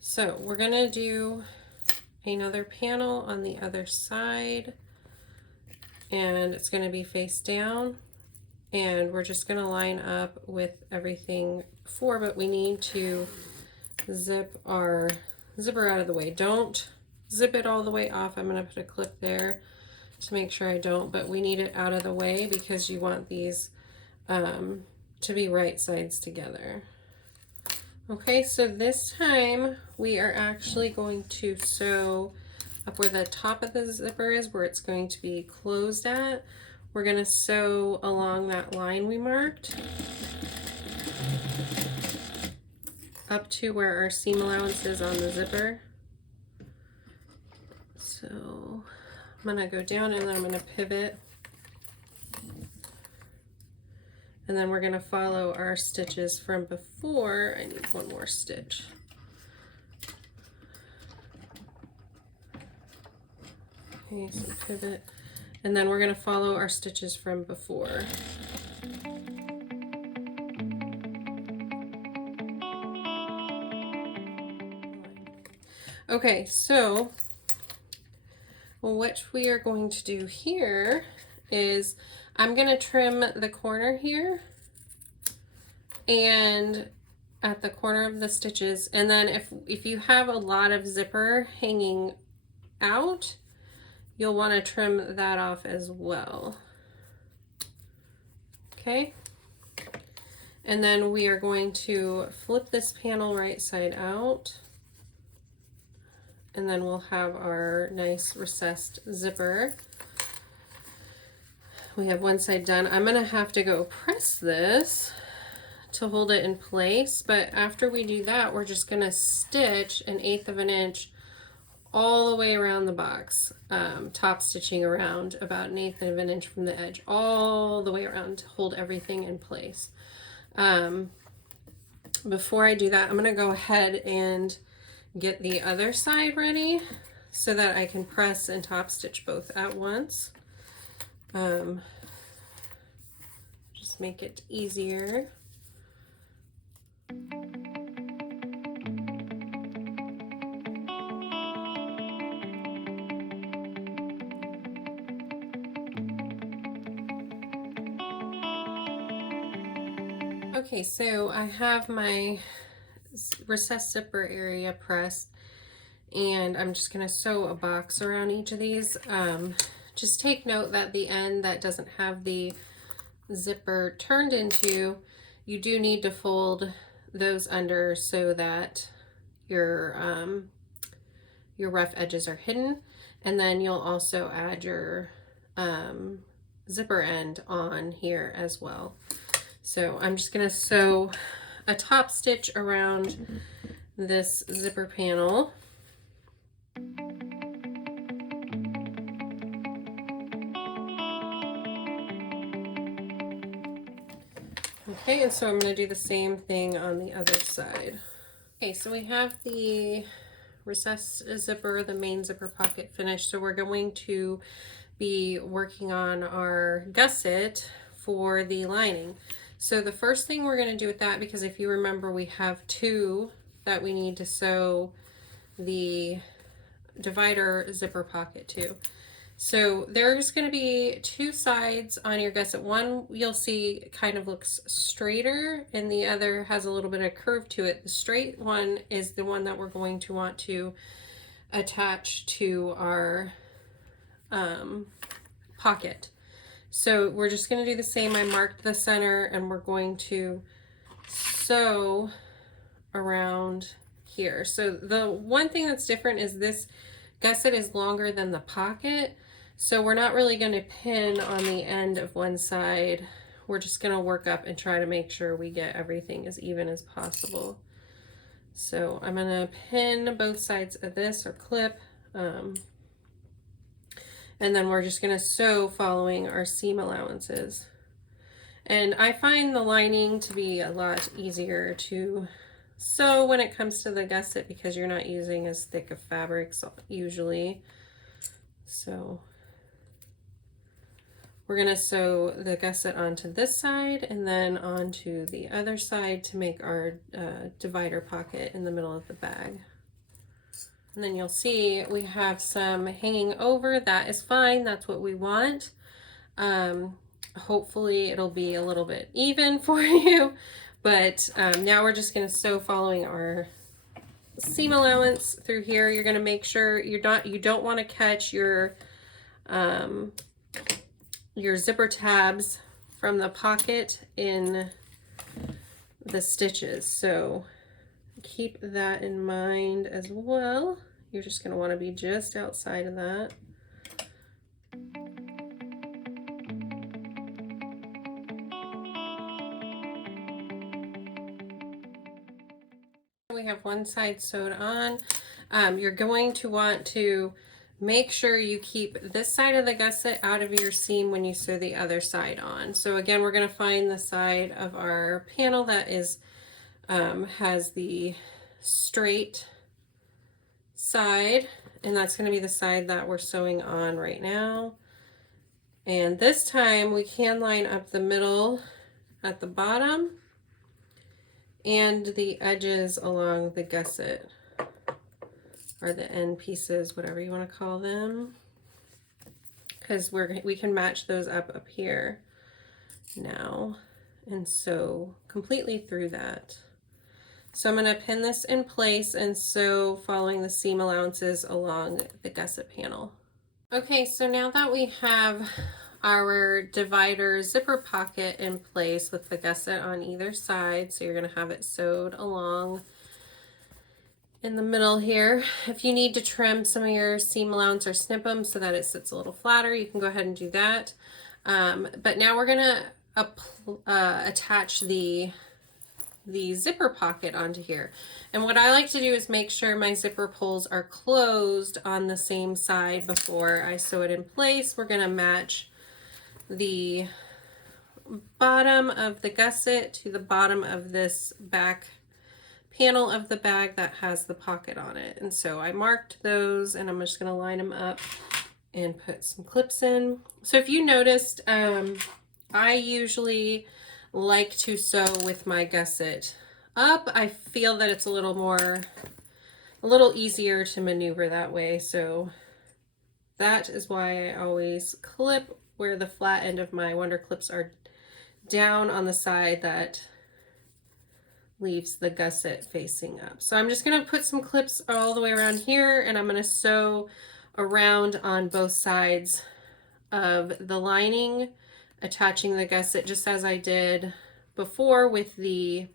So we're going to do another panel on the other side, and it's going to be face down, and we're just going to line up with everything before, but we need to zip our zipper out of the way. Don't zip it all the way off. I'm going to put a clip there to make sure I don't, but we need it out of the way because you want these to be right sides together. Okay, so this time we are actually going to sew up where the top of the zipper is, where it's going to be closed at. We're going to sew along that line we marked up to where our seam allowance is on the zipper. So I'm going to go down, and then I'm going to pivot, and then we're going to follow our stitches from before. I need one more stitch. Okay, so pivot, and then we're going to follow our stitches from before. Okay, so what we are going to do here is I'm going to trim the corner here and at the corner of the stitches, and then if you have a lot of zipper hanging out, you'll want to trim that off as well. Okay, and then we are going to flip this panel right side out, and then we'll have our nice recessed zipper. We have one side done. I'm gonna have to go press this to hold it in place, but after we do that, we're just gonna stitch 1/8 of an inch all the way around the box, top stitching around about 1/8 of an inch from the edge, all the way around to hold everything in place. Before I do that, I'm going to go ahead and get the other side ready so that I can press and top stitch both at once. Just make it easier. Okay, so I have my recessed zipper area pressed, and I'm just going to sew a box around each of these. Just take note that the end that doesn't have the zipper turned into, you do need to fold those under so that your rough edges are hidden, and then you'll also add your zipper end on here as well. So I'm just going to sew a top stitch around this zipper panel. Okay, and so I'm going to do the same thing on the other side. Okay, so we have the recessed zipper, the main zipper pocket finished, so we're going to be working on our gusset for the lining. So the first thing we're going to do with that, because if you remember, we have 2 that we need to sew the divider zipper pocket to. So there's going to be 2 sides on your gusset. One you'll see kind of looks straighter, and the other has a little bit of curve to it. The straight one is the one that we're going to want to attach to our pocket. So we're just going to do the same. I marked the center, and we're going to sew around here. So the one thing that's different is this gusset is longer than the pocket, so we're not really going to pin on the end of one side. We're just going to work up and try to make sure we get everything as even as possible. So I'm going to pin both sides of this, or clip, and then we're just going to sew following our seam allowances. And I find the lining to be a lot easier to sew when it comes to the gusset because you're not using as thick of fabrics usually. So we're going to sew the gusset onto this side and then onto the other side to make our divider pocket in the middle of the bag. And then you'll see we have some hanging over. That is fine. That's what we want. Hopefully it'll be a little bit even for you. But now we're just going to sew following our seam allowance through here. You're going to make sure you don't want to catch your zipper tabs from the pocket in the stitches. So keep that in mind as well. You're just going to want to be just outside of that. We have one side sewed on. You're going to want to make sure you keep this side of the gusset out of your seam when you sew the other side on. So again, we're going to find the side of our panel that is has the straight side, and that's going to be the side that we're sewing on right now. And this time we can line up the middle at the bottom and the edges along the gusset, or the end pieces, whatever you want to call them, because we can match those up here now and sew completely through that. So I'm going to pin this in place and sew following the seam allowances along the gusset panel. Okay, so now that we have our divider zipper pocket in place with the gusset on either side, so you're going to have it sewed along in the middle here. If you need to trim some of your seam allowance or snip them so that it sits a little flatter, you can go ahead and do that. But now we're going to attach the the zipper pocket onto here. And what I like to do is make sure my zipper pulls are closed on the same side before I sew it in place. We're gonna match the bottom of the gusset to the bottom of this back panel of the bag that has the pocket on it. And so I marked those, and I'm just gonna line them up and put some clips in. So if you noticed, I usually like to sew with my gusset up. I feel that it's a little easier to maneuver that way. So that is why I always clip where the flat end of my Wonder Clips are down on the side that leaves the gusset facing up. So I'm just gonna put some clips all the way around here, and I'm gonna sew around on both sides of the lining, attaching the gusset just as I did before with the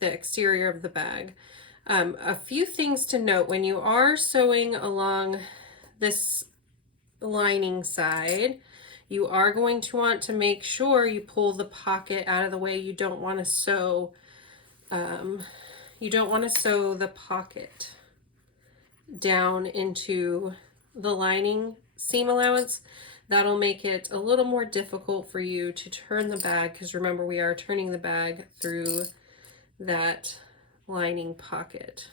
exterior of the bag. A few things to note when you are sewing along this lining side, you are going to want to make sure you pull the pocket out of the way. You don't want to sew the pocket down into the lining seam allowance. That'll make it a little more difficult for you to turn the bag, because remember, we are turning the bag through that lining pocket.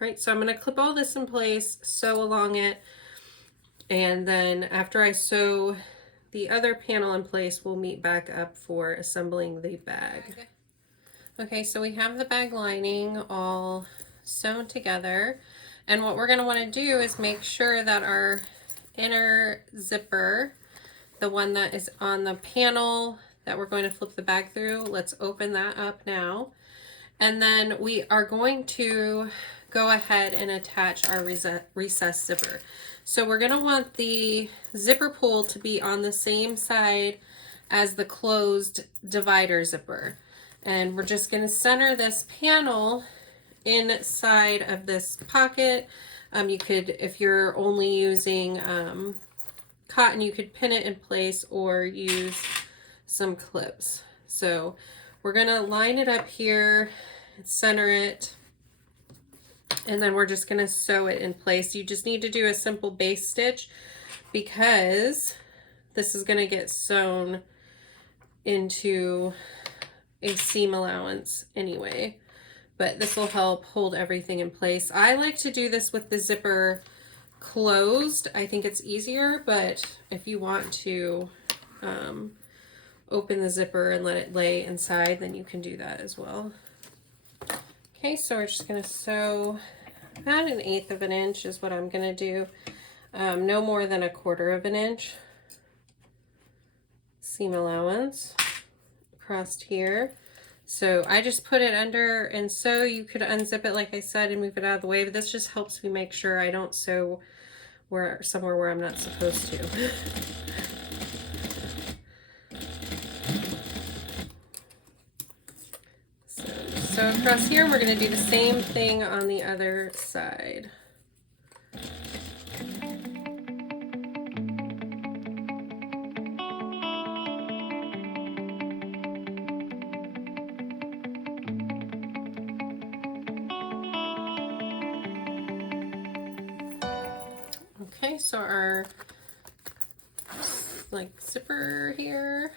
Right, so I'm going to clip all this in place, sew along it, and then after I sew the other panel in place, we'll meet back up for assembling the bag. Okay, so we have the bag lining all sewn together, and what we're going to want to do is make sure that our inner zipper, the one that is on the panel that we're going to flip the bag through, let's open that up now. And then we are going to go ahead and attach our recessed zipper. So we're going to want the zipper pull to be on the same side as the closed divider zipper. And we're just going to center this panel inside of this pocket. You could, if you're only using cotton, you could pin it in place or use some clips. So we're going to line it up here, center it, and then we're just going to sew it in place. You just need to do a simple base stitch because this is going to get sewn into a seam allowance anyway, but this will help hold everything in place. I like to do this with the zipper closed. I think it's easier, but if you want to open the zipper and let it lay inside, then you can do that as well. Okay, so we're just going to sew about 1/8 of an inch is what I'm going to do. No more than 1/4 of an inch seam allowance across here. So I just put it under, and so you could unzip it like I said and move it out of the way, but this just helps me make sure I don't sew somewhere where I'm not supposed to. So across here, we're going to do the same thing on the other side. Okay, so our zipper here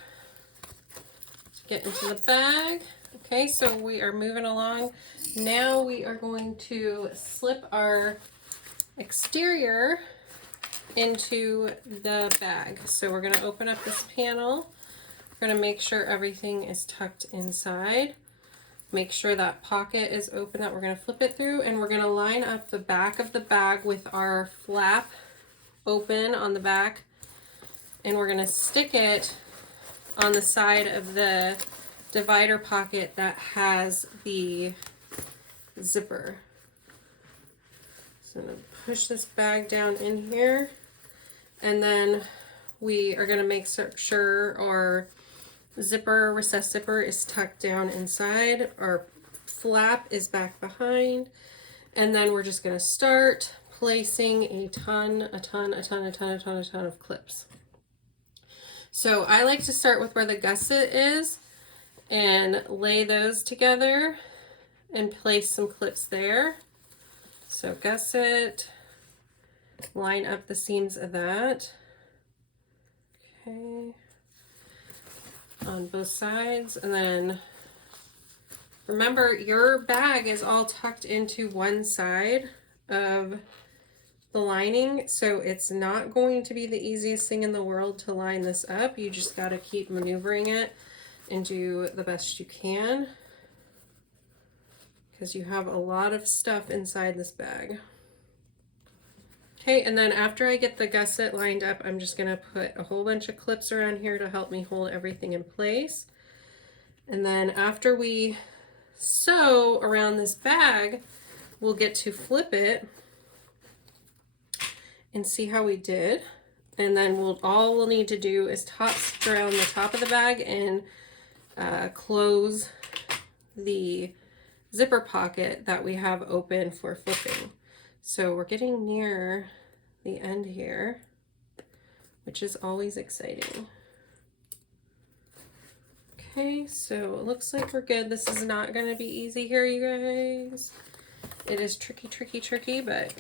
to get into the bag. Okay, so we are moving along. Now we are going to slip our exterior into the bag. So we're going to open up this panel. We're going to make sure everything is tucked inside. Make sure that pocket is open that we're going to flip it through, and we're going to line up the back of the bag with our flap open on the back, and we're going to stick it on the side of the divider pocket that has the zipper. So I'm going to push this bag down in here, and then we are going to make sure our zipper, recessed zipper, is tucked down inside. Our flap is back behind, and then we're just going to start placing a ton of clips. So I like to start with where the gusset is, and lay those together and place some clips there. So gusset, line up the seams of that. Okay, on both sides, and then remember your bag is all tucked into one side of the lining, so it's not going to be the easiest thing in the world to line this up. You just got to keep maneuvering it and do the best you can, because you have a lot of stuff inside this bag. Okay, and then after I get the gusset lined up, I'm just gonna put a whole bunch of clips around here to help me hold everything in place. And then after we sew around this bag, we'll get to flip it and see how we did. And then all we'll need to do is top stitch around the top of the bag and close the zipper pocket that we have open for flipping. So we're getting near the end here, which is always exciting. Okay, so it looks like we're good. This is not going to be easy here, you guys. It is tricky, tricky, tricky, but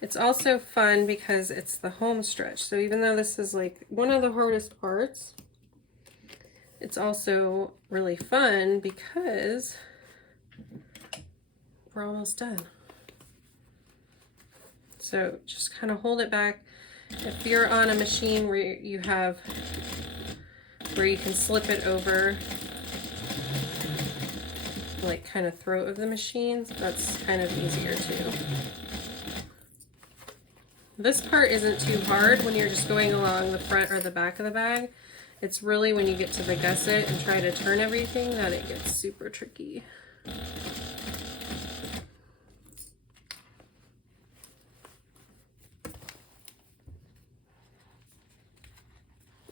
it's also fun because it's the home stretch. So even though this is like one of the hardest parts, it's also really fun because we're almost done. So just kind of hold it back. If you're on a machine where you can slip it over like kind of throat of the machines, that's kind of easier too. This part isn't too hard when you're just going along the front or the back of the bag. It's really when you get to the gusset and try to turn everything that it gets super tricky.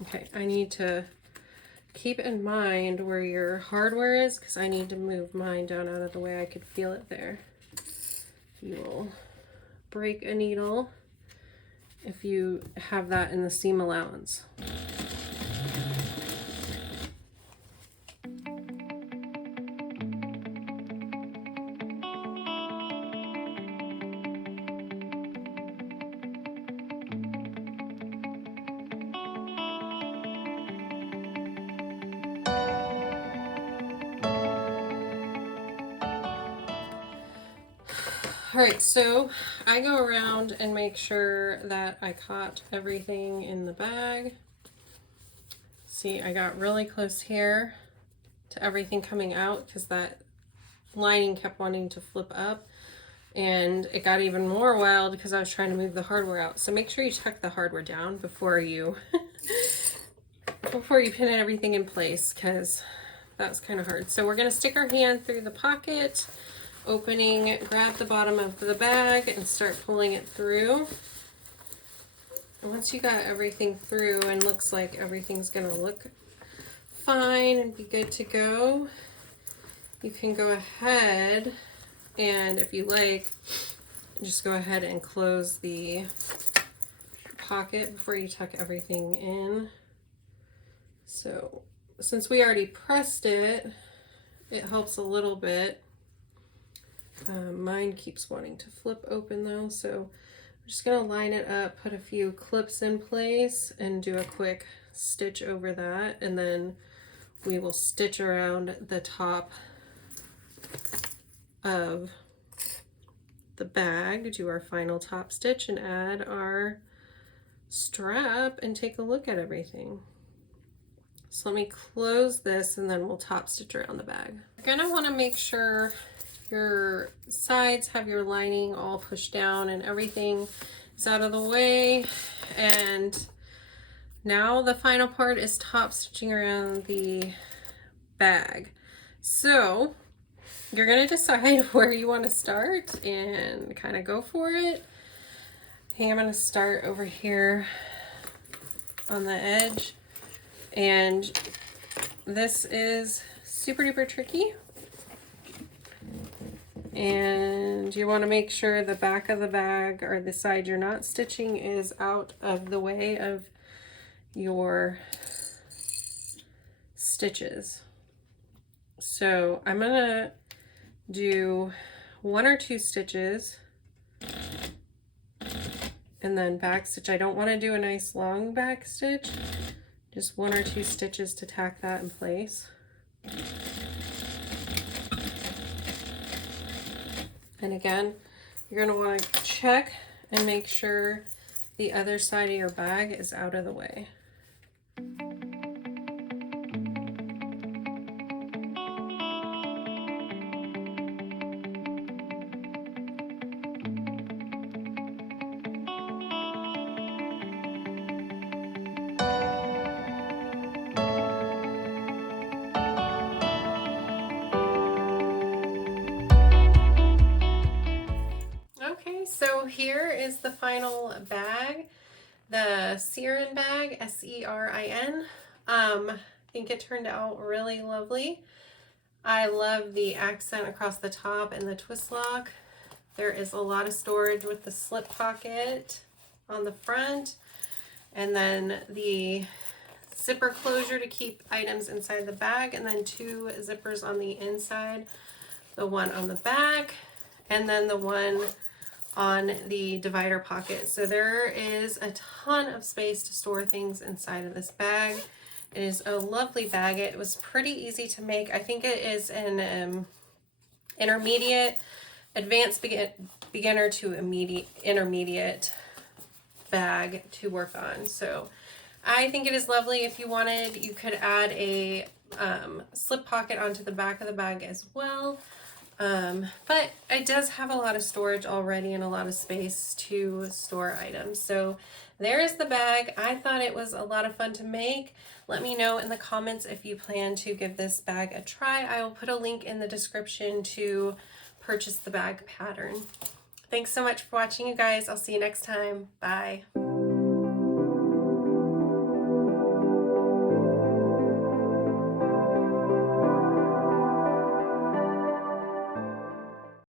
Okay, I need to keep in mind where your hardware is because I need to move mine down out of the way. I could feel it there. You will break a needle if you have that in the seam allowance. All right, so I go around and make sure that I caught everything in the bag. See, I got really close here to everything coming out because that lining kept wanting to flip up, and it got even more wild because I was trying to move the hardware out. So make sure you tuck the hardware down before you pin everything in place, because that's kind of hard. So we're going to stick our hand through the pocket opening, grab the bottom of the bag and start pulling it through. And once you got everything through and looks like everything's gonna look fine and be good to go, you can go ahead and, if you like, just go ahead and close the pocket before you tuck everything in. So since we already pressed it, it helps a little bit. Mine keeps wanting to flip open though, so I'm just going to line it up, put a few clips in place, and do a quick stitch over that, and then we will stitch around the top of the bag, do our final top stitch, and add our strap and take a look at everything. So let me close this and then we'll top stitch around the bag. You're going to want to make sure your sides have your lining all pushed down and everything is out of the way. And now the final part is top stitching around the bag. So you're going to decide where you want to start and kind of go for it. I think I'm going to start over here on the edge, and this is super duper tricky. And you want to make sure the back of the bag, or the side you're not stitching, is out of the way of your stitches. So I'm gonna do 1 or 2 stitches and then back stitch. I don't want to do a nice long back stitch, just 1 or 2 stitches to tack that in place. And again, you're going to want to check and make sure the other side of your bag is out of the way. Okay, so here is the final bag, the Serin Bag, S-E-R-I-N. I think it turned out really lovely. I love the accent across the top and the twist lock. There is a lot of storage with the slip pocket on the front, and then the zipper closure to keep items inside the bag, and then 2 zippers on the inside, the one on the back, and then the one on the divider pocket. So there is a ton of space to store things inside of this bag. It is a lovely bag. It was pretty easy to make. I think it is an intermediate, advanced beginner to intermediate bag to work on. So I think it is lovely. If you wanted, you could add a slip pocket onto the back of the bag as well. But it does have a lot of storage already and a lot of space to store items. So there is the bag. I thought it was a lot of fun to make. Let me know in the comments if you plan to give this bag a try. I will put a link in the description to purchase the bag pattern. Thanks so much for watching, you guys. I'll see you next time. Bye.